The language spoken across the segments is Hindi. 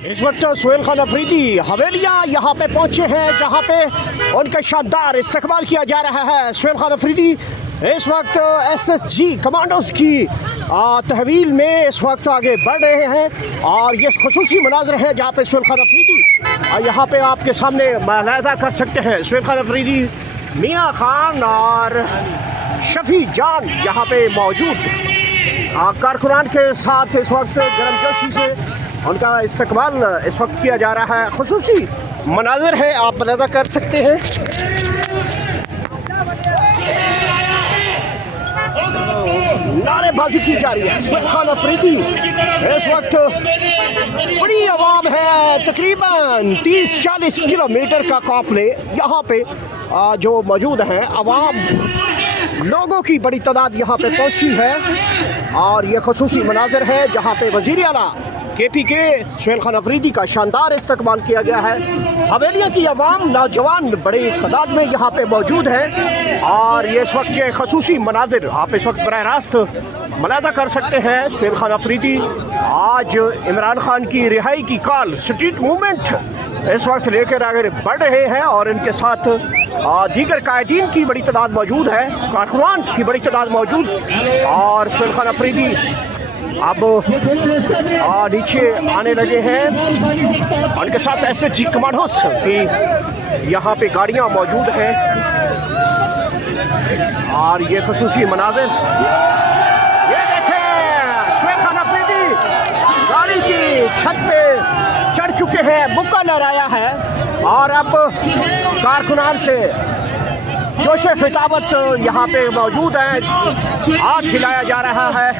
इस वक्त सुहेल खान अफरीदी हवेलियाँ यहाँ पे पहुँचे हैं जहाँ पे उनका शानदार इस्तकबाल किया जा रहा है। सुहेल खान अफरीदी इस वक्त SSG कमांडोज की तहवील में इस वक्त आगे बढ़ रहे हैं और ये खुसूसी मनाजर है जहाँ पे सुहेल खान अफरीदी यहाँ पे आपके सामने मुलाहिजा कर सकते हैं। सुहेल खान अफरीदी, मियाँ खान और शफी जान यहाँ पे मौजूद कारकुनान के साथ इस वक्त गर्मजोशी से उनका इस्तकबाल इस वक्त किया जा रहा है। खुसूसी मनाजर है, आप मुलाहिजा कर सकते हैं। नारेबाजी की जा रही है। सुहेल खान अफरीदी इस वक्त बड़ी आवाम है, तकरीबन 30-40 किलोमीटर का काफिले यहाँ पे जो मौजूद हैं। आवाम लोगों की बड़ी तादाद यहाँ पे पहुँची है और ये खुसूसी मनाजर है जहाँ पे वज़ीर आला KPK सुहेल खान अफरीदी का शानदार इस्तकबाल किया गया है। हवेलिया की आवाम, नौजवान बड़ी तादाद में यहाँ पे मौजूद है और ये इस वक्त ये खसूसी मनाजिर आप इस वक्त बराह रास्त मुलाहिजा कर सकते हैं। सुहेल खान अफरीदी आज इमरान खान की रिहाई की कॉल, स्ट्रीट मूवमेंट इस वक्त लेकर आगे बढ़ रहे हैं और इनके साथ दीगर कायदीन की बड़ी तादाद मौजूद है, कारकुनान की बड़ी तादाद मौजूद और सुहेल खान अफरीदी अब नीचे आने लगे हैं। उनके साथ SSG कमांडोज की यहाँ पे गाड़ियाँ मौजूद हैं और ये खुसूसी मनाज़िर ये देखें। सुहेल खान अफरीदी गाड़ी की छत पे चढ़ चुके हैं, बुक्का लहराया है और अब कारकुनान से जोश खिताबत यहाँ पे मौजूद है, हाथ हिलाया जा रहा है।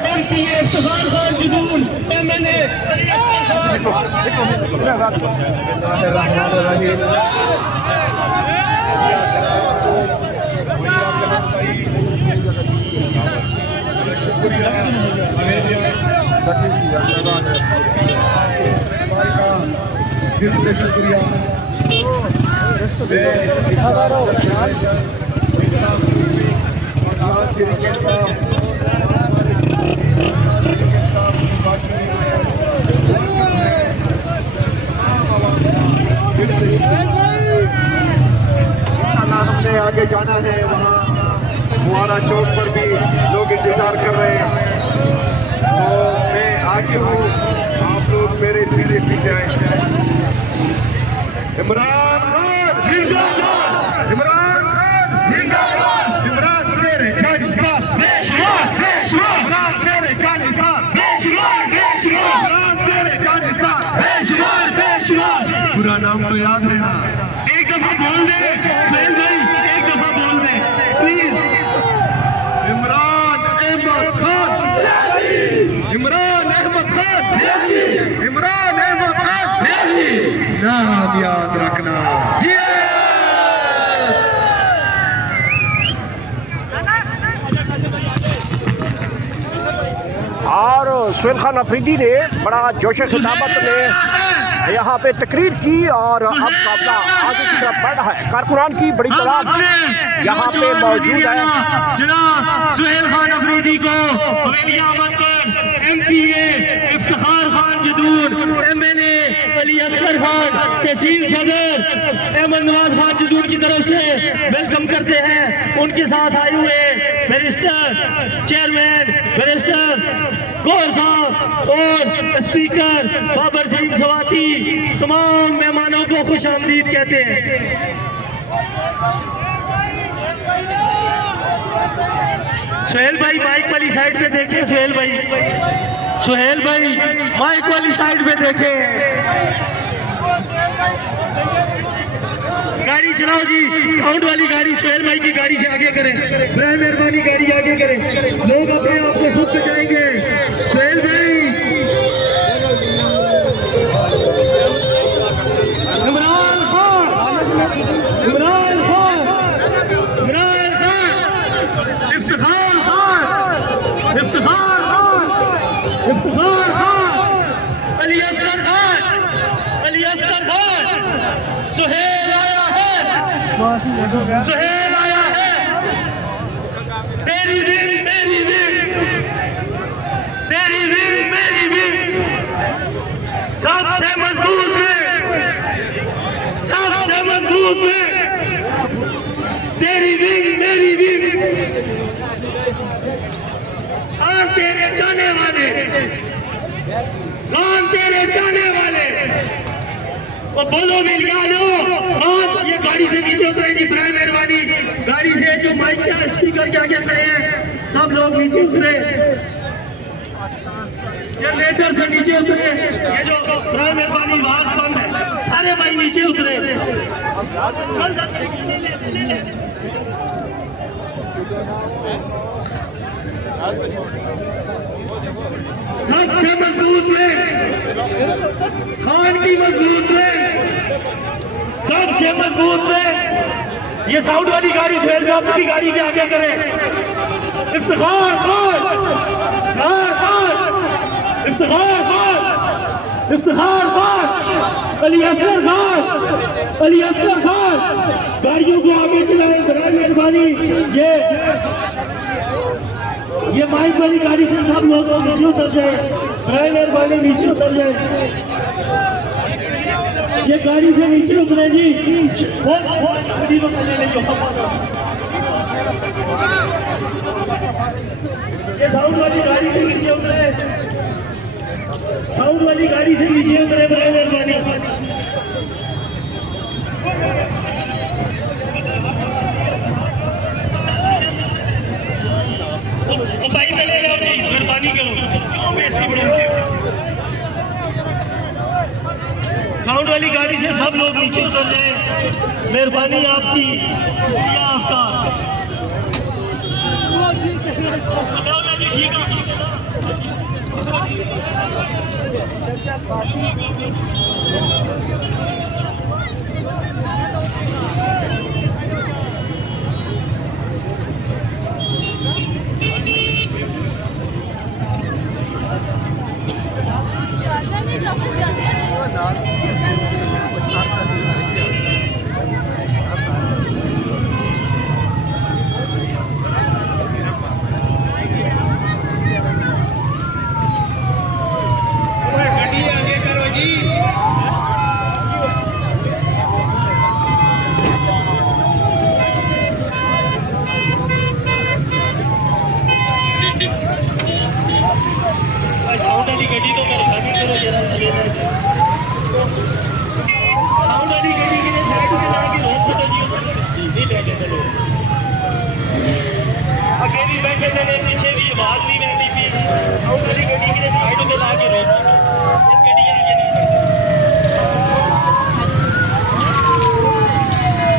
दिल से शुक्रिया। हमने आगे जाना है, वहाँ मुहारा चौक पर भी लोग इंतजार कर रहे हैं। तो मैं आगे हूँ, आप लोग मेरे पीछे पीछे आए। इमरान खान जिंदाबाद, इमरान खान जिंदाबाद, इमरान मेरे जानिसार पेशवा, पेशवा, इमरान मेरे जानिसार पेशवा, पेशवा, इमरान मेरे जानिसार पेशवा, पेशवा। पूरा नाम तो याद है ना? एक दफा बोल दे सुहेल भाई, एक दफा बोल दे प्लीज। इमरान अहमद खान, इमरान अहमद खान, इमरान अहमद खान, नाम याद रखना। और सुहेल खान अफरीदी ने बड़ा जोश खिताबत में यहाँ पे तकरीर की और अब काफिला आगे की तरफ बढ़ रहा है। कारकुनान की बड़ी तादाद यहाँ पे मौजूद है। जनाब सुहेल खान अफरीदी को हवेलिया मंत्री MPA इफ्तिखार खान जदूर, MNA अली असगर खान, तहसील सदर अहमद नवाज खान जदूर की तरफ से वेलकम करते हैं। उनके साथ आए हुए बैरिस्टर चेयरमैन बैरिस्टर गौहर साहब और स्पीकर बाबर सिंह सवाती, तमाम मेहमानों को खुश आमदीद कहते हैं। सुहेल भाई माइक वाली साइड पे देखें, सुहेल भाई, सुहेल भाई माइक वाली साइड पे देखें। गाड़ी चलाओ जी, साउंड वाली गाड़ी सुहेल भाई की गाड़ी से आगे करें, मेहरबानी गाड़ी आगे करें, लोग अपने आप को खुद बचाएंगे। सुहेल भाई, इमरान खान, इमरान खान, इमरान खान, इफ्तिखार खान, इफ्तिखार खान, इफ्तिखार खान, अली असगर खान, अली असगर खान, सुहेल आया है, सुहेल आया है। तेरी दिन मेरी दिन, तेरी दिन मेरी दिन, सबसे मजबूत मजबूत है, सबसे मजबूत है। तेरी विंग मेरी विंग, और तेरे जाने वाले, खान तेरे जाने वाले। वो बोलो मिल गया लो खान, ये गाड़ी से नीचे उतरे जी, बराए मेहरबानी गाड़ी से जो माइक के स्पीकर के आगे खड़े हैं सब लोग नीचे उतरे, जनरेटर से नीचे उतरे। ये जो बराए मेहरबानी आवाज बंद है, सारे भाई नीचे उतरे। सबसे मजबूत में खान की मजबूत में, सबसे मजबूत में ये साउंड वाली गाड़ी सुहेल साहब की गाड़ी के आगे करें। इफ्तिखार खान, इफ्तिखार खान, इफ्तिखार खान, अली असगर खान, अली असगर खान, गाड़ियों को आगे चलाएं बराए मेहरबानी। ये माइक वाली गाड़ी से सब लोग नीचे उतर जाए, बराए मेहरबानी नीचे उतर जाए। ये गाड़ी से नीचे उतरे जी, ये साउंड वाली गाड़ी से नीचे उतरे, साउंड वाली गाड़ी से नीचे उतरे बराए मेहरबानी। भाई चले जाओ जी, मेहरबानी करो, क्यों बेइज्जती बढ़ाते हो। साउंड वाली गाड़ी से सब लोग नीचे उतर जाए, मेहरबानी आपकी। जी ठीक है।